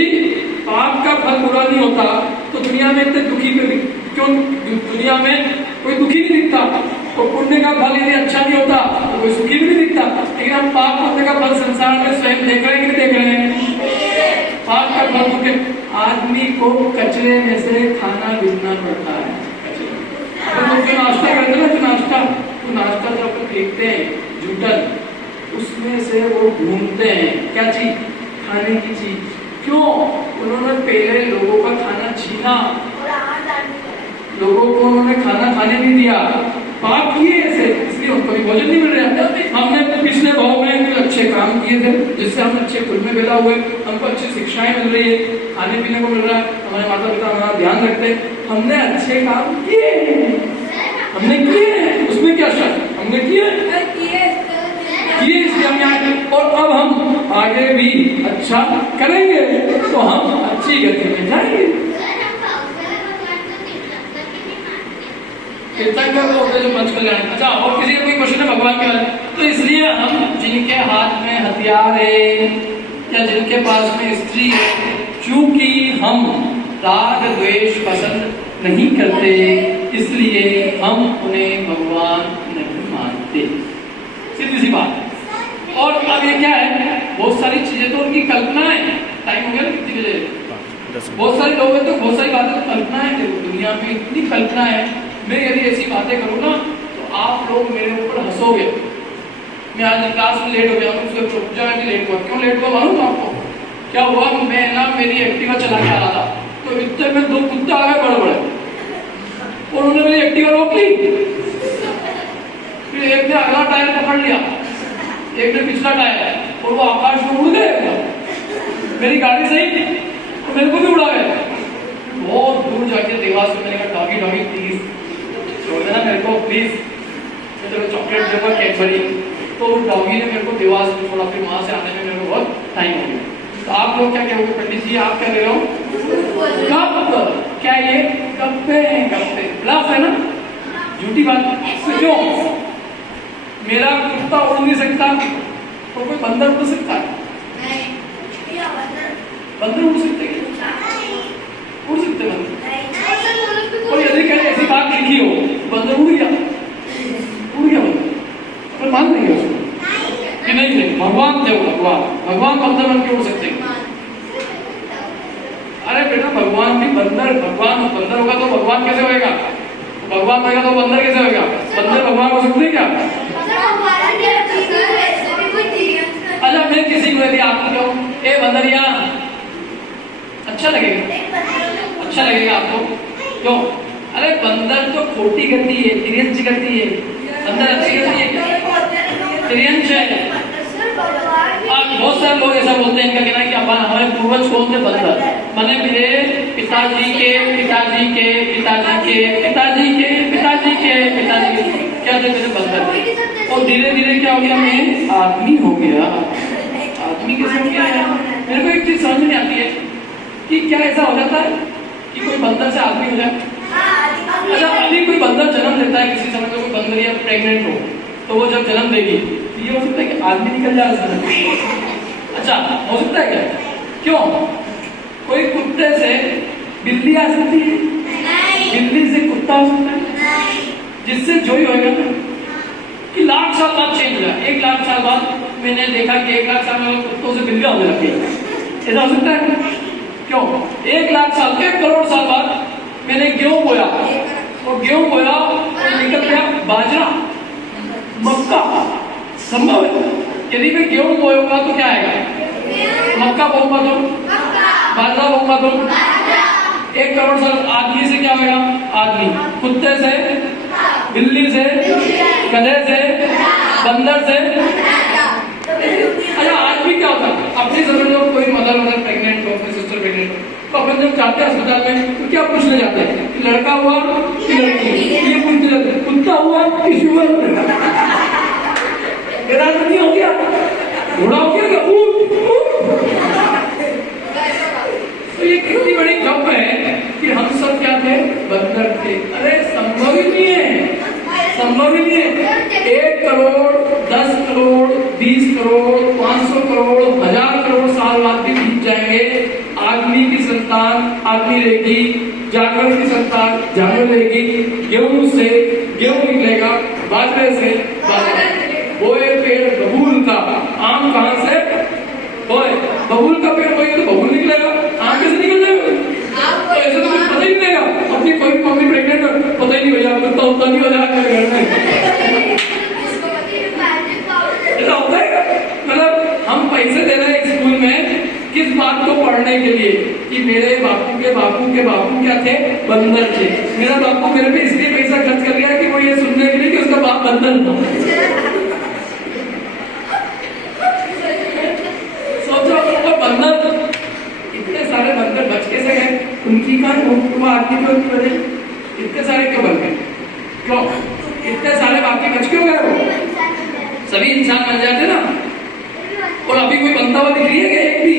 पाप का फल बुरा नहीं होता तो दुनिया में इतने दुखी क्यों? दुनिया में कोई दुखी नहीं दिखता। वो पुण्य का फल यदि अच्छा नहीं होता तो कोई सुखी भी नहीं दिखता। लेकिन हम पाप पुण्य का फल संसार में स्वयं देख रहे हैं कि नहीं देख रहे हैं? पाप का फल तो आदमी को कचरे में से खाना ढूंढना पड़ता है। तो नाश्ता करते हैं तो नाश्ता जब अपन फेंकते हैं जूठन, उसमें से वो ढूंढते हैं क्या चीज? खाने की चीज। क्यों? उन्होंने पहले लोगों का खाना छीना, लोगों को उन्होंने खाना खाने नहीं दिया, पाप किए ऐसे, इसलिए उनको भी भोजन नहीं मिल रहा। हमने अपने पिछले भाव में अच्छे काम किए थे जिससे हम अच्छे खुद में पैदा हुए, हमको अच्छी शिक्षाएं मिल रही है, खाने पीने को मिल रहा है, हमारे माता पिता हमारा ध्यान रखते हैं, हमने अच्छे काम किए, हमने किए, उसमें क्या शक? हमने किए इसलिए हम यहाँ, और अब हम आगे भी अच्छा करेंगे तो हम अच्छी गति में जाएंगे। तीर्थंकर को होते जो पंच कल्याण। अच्छा, और किसी का कोई क्वेश्चन है भगवान के बारे में? तो इसलिए हम जिनके हाथ में हथियार है या जिनके पास में स्त्री है, चूंकि हम राग द्वेष पसंद नहीं करते इसलिए हम उन्हें भगवान नहीं मानते। सीधी सी बात। और अब ये क्या है, बहुत सारी चीजें तो उनकी कल्पना है। टाइम हो गया कितनी बजे? बहुत सारे लोग हैं तो बहुत सारी बातें तो कल्पना है, दुनिया में इतनी कल्पना है। मैं यदि ऐसी बातें करूँ ना तो आप लोग मेरे ऊपर हंसोगे। मैं आज क्लास में लेट हो गया, उससे पूछा कि लेट हुआ, क्यों लेट हुआ मालूम आपको? क्या हुआ, मैं ना मेरी एक्टिवा चला के आ रहा था तो इतने में दो कुत्ते आ गए बड़े बड़े और उन्होंने मेरी एक्टिवा रोक ली। फिर एक ने अगला टायर पकड़ लिया, एक ने पिछला टायर, और वो आकाश में उड़ गए। मेरी गाड़ी सही तो मेरे को भी उड़ा गए। बहुत दूर जाके देवास में मैंने कहा डॉगी डॉगी प्लीज छोड़ देना मेरे को प्लीज, मैं तेरे को चॉकलेट दूंगा कैडबरी। तो डॉगी ने मेरे को देवास में छोड़ा, फिर वहां से आने में मेरे को बहुत टाइम हो गया। तो आप लोग क्या कहोगे पंडित जी, आप क्या ले रहे हो? कप? क्या ये कप्पे हैं? कप्पे ब्लफ है ना, झूठी बात। तो क्यों? मेरा कुत्ता उड़ नहीं सकता तो कोई बंदर उड़ सकता है? बंदर उड़ सकते हैं? उड़ सकते बंदर। और यदि कहीं ऐसी बात लिखी हो बंदर उड़ गया बंदर, तो मान लेंगे उसको कि नहीं भगवान थे, भगवान बंदर बन के उड़ सकते हैं। अरे बेटा भगवान भी बंदर होगा तो भगवान कैसे होगा? भगवान होगा तो बंदर कैसे होगा? बंदर भगवान हो सकते क्या? अच्छा, मैं किसी को यदि आपको कहूँ ए बंदरिया, अच्छा लगेगा आपको? क्यों? अरे बंदर तो खोटी गति है, तिर्यंच गति है, बंदर अच्छी गति है क्या? तिर्यंच है। बहुत सारे लोग ऐसा बोलते हैं, इनका कहना है कि हमारे पूर्वज कौन थे? बंदर। मैंने मेरे पिताजी के पिताजी के पिताजी के पिताजी के पिताजी के पिताजी के क्या थे? मेरे बंदर। और धीरे धीरे क्या हो गया? मैं आदमी हो गया। आदमी कैसे हो गया? मेरे को एक चीज समझ नहीं आती है कि क्या ऐसा हो जाता है कि कोई बंदर से आदमी हो जाए? अच्छा, अभी कोई बंदर जन्म लेता है किसी समय, तो कोई बंदर या प्रेग्नेंट हो तो वो जब जन्म देगी तो ये हो सकता है कि आदमी निकल जाए। अच्छा, हो सकता है क्या? क्यों? कोई कुत्ते से बिल्ली आ सकती है? बिल्ली से कुत्ता हो सकता है? जिससे जो ही होगा कि लाख साल बाद चेंज हो जाए। 1 लाख साल बाद मैंने देखा कि 1 लाख साल में कुत्तों से बिल्लियां होने लग गई। ऐसा हो सकता है? क्यों? 1 लाख साल 1 करोड़ साल बाद मैंने गेहूं बोया और गेहूं बोया और निकल गया बाजरा, मक्का। संभव है? यदि मैं गेहूं बोऊंगा तो क्या आएगा? मक्का बोऊंगा तो बाजरा बोऊंगा तो 1 करोड़ साल। आदमी से क्या होगा? आदमी। कुत्ते से, बिल्ली से, गधे से, बंदर से। अच्छा, आदमी क्या होता है? अपनी समझ लो कोई मदर प्रेग्नेंट हो, कोई सिस्टर प्रेग्नेंट हो, तो अपन जब जाते हैं अस्पताल में तो क्या पूछने जाते हैं कि लड़का हुआ कि लड़की? ये पूछते जाते हैं कुत्ता हुआ कि शुगर? नहीं हो गया, घोड़ा हो गया क्या? तो ये कितनी बड़ी गप है कि हम सब क्या थे? बंदर थे। अरे संभव ही नहीं है, संभव ही नहीं है। 1 करोड़ 10 करोड़ 20 करोड़ 500 करोड़ 1000 करोड़ साल बाद भी बीत जाएंगे, आदमी की संतान आदमी रहेगी, जानवर की संतान जानवर रहेगी, गेहूं से गेहूं निकलेगा, बाजरे से बाजरा। बोए पेड़ बबूल का, आम कहाँ से? बोए बबूल का पेड़ बोए तो बबूल निकलेगा, आम कैसे निकल जाएगा? तो ऐसे तो कुछ पता ही नहीं रहेगा। अपनी कोई मम्मी प्रेग्नेंट हो, पता ही नहीं भैया कुत्ता उतना नहीं हो जाएगा घर में। ऐसा होता है? मतलब हम पैसे दे रहे हैं स्कूल में किस बात को पढ़ने के लिए कि मेरे बापू के बापू के बापू क्या थे? बंदर थे। मेरा बापू मेरे पे इसलिए पैसा खर्च कर गया कि वो ये सुनने के लिए कि उसका बाप बंदर था। सोचो वो बंदर, इतने सारे बंदर बच कैसे गए? उनकी कहां आदमी क्यों बने? इतने सारे क्यों बन गए? क्यों इतने सारे बाकी बच क्यों गए? वो सभी इंसान बन जाते ना। और अभी कोई बनता हुआ दिख रही है क्या एक भी?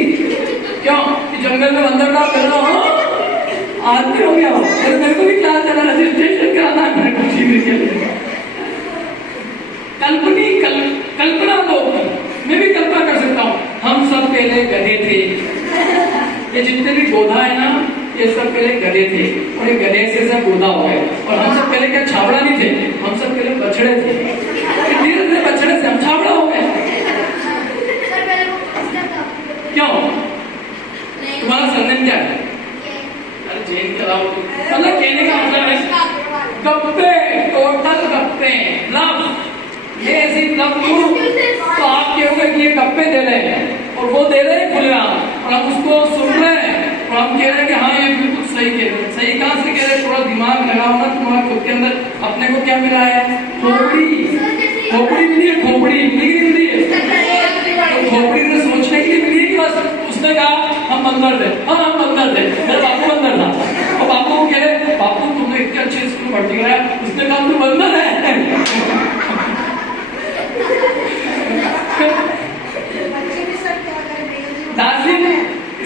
क्यों कि जंगल में बंदर का कर रहा हूँ आदमी हो गया। मेरे को भी क्लास जाना, रजिस्ट्रेशन कराना है मेरे को जीने के लिए। कल्पना लोग, मैं भी कल्पना कर सकता हूँ। हम सब पहले गधे थे। ये जितने भी गोधा है ना, ये सब पहले गधे थे और ये गधे से सब गोधा हो गए। और हम सब पहले क्या छाबड़ा नहीं थे, हम सब पहले बछड़े थे। धीरे धीरे बछड़े से हम छाबड़ा हो गए। क्यों? तुम्हारा सरनेम क्या है? अरे जैन के अलावा मतलब कहने का मतलब है गप्पे, टोटल गप्पे, लफ्ज। ये ऐसी लफ्ज तो आप कहोगे कि ये गप्पे दे रहे हैं और वो दे रहे हैं खुलेआम और हम उसको सुन रहे हैं और हम कह रहे हैं कि हाँ ये बिल्कुल सही कह रहे हैं। सही कहाँ से कह रहे हैं? थोड़ा दिमाग लगाओ ना तुम्हारा खुद के अंदर। अपने को क्या मिला है? खोपड़ी। खोपड़ी मिली है, खोपड़ी मिली है। तो खोपड़ी से सोचने के लिए मिली है कि बस उसने कहा हम बंदर थे। हाँ हम बंदर थे, मेरा बापू बंदर था। और बापू को कह रहे बापू तुमने इतने अच्छे स्कूल भर्ती कराया, उसने कहा तू बंदर है।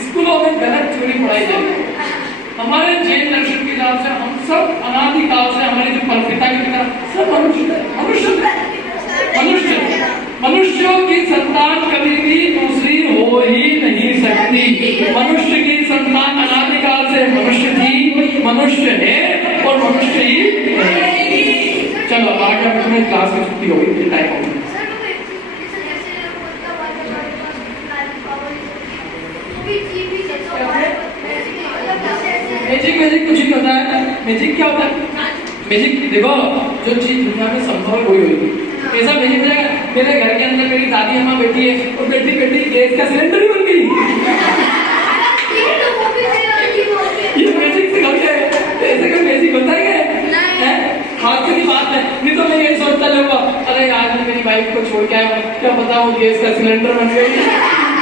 स्कूलों में गलत थ्योरी पढ़ाई जाती है। हमारे जैन दर्शन के हिसाब से हम सब अनादिकाल से हमारे जो परपिता के पिता सब मनुष्यों की संतान कभी भी दूसरी हो ही नहीं सकती। मनुष्य की संतान अनादिकाल से मनुष्य थी, मनुष्य है और मनुष्य ही रहेगी। चलो आगे अपने क्लास में छुट्टी हो गई, टाइम हो गया। मैजिक कुछ नहीं होता है। मैजिक क्या होता है? मैजिक देखो, जो चीज दुनिया में संभव है वही होगी। ऐसा मैजिक हो जाएगा। मेरे घर के अंदर मेरी दादी अम्मा बैठी है और बैठी बैठी गैस का सिलेंडर ही बन गई। ये मैजिक से होता है? ऐसे का मैजिक होता है क्या? हादसे की बात है। नहीं तो मैं यही सोचता रहूंगा, अरे आज मैं मेरी वाइफ को छोड़ के आया, क्या पता वो गैस का सिलेंडर बन गई,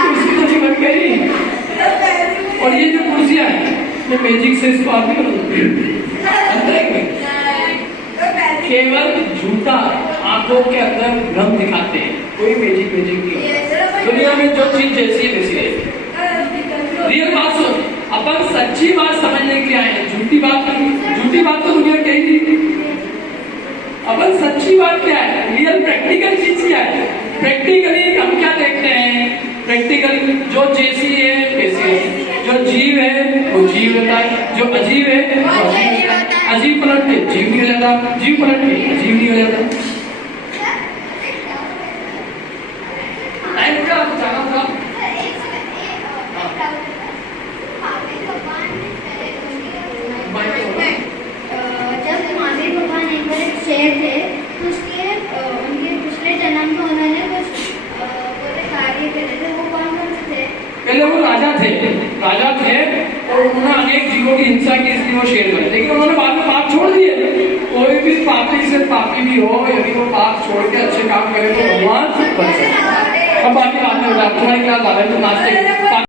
कुर्सी तो नहीं बन गई। और ये जो कुर्सियां है ये मैजिक से इसको आप भी केवल झूठा आंखों के अंदर भ्रम दिखाते हैं। कोई मैजिक नहीं होता। दुनिया में जो चीज जैसी है वैसी है। रियल बात सुन, अपन सच्ची बात समझने के लिए आए हैं, झूठी बात तो दुनिया कही नहीं। अपन सच्ची बात क्या है? रियल प्रैक्टिकल चीज क्या है? प्रैक्टिकली हम क्या देखते हैं? प्रैक्टिकली जो जैसी है वैसी है। जो जीव है वो जीव रहता है, जो अजीब है वो अजीब रहता है। अजीब पलट के जीव नहीं हो जाता, जीव पलट के अजीब नहीं हो जाता। जब महावीर भगवान एक बार एक शेर थे तो उसके उनके पिछले जन्म में उन्होंने कुछ कार्य करे थे। वो कौन कौन से थे? पहले वो राजा थे और उन्होंने अनेक जीवों की हिंसा की, इसलिए वो शेर बने। लेकिन उन्होंने बाद में पाप छोड़ दिए। कोई भी पापी से पापी भी हो, यदि वो पाप छोड़ के अच्छे काम करे तो भगवान बन सकते हैं। अब बाकी बात में तुम्हारी क्या बात है? तुम नाचते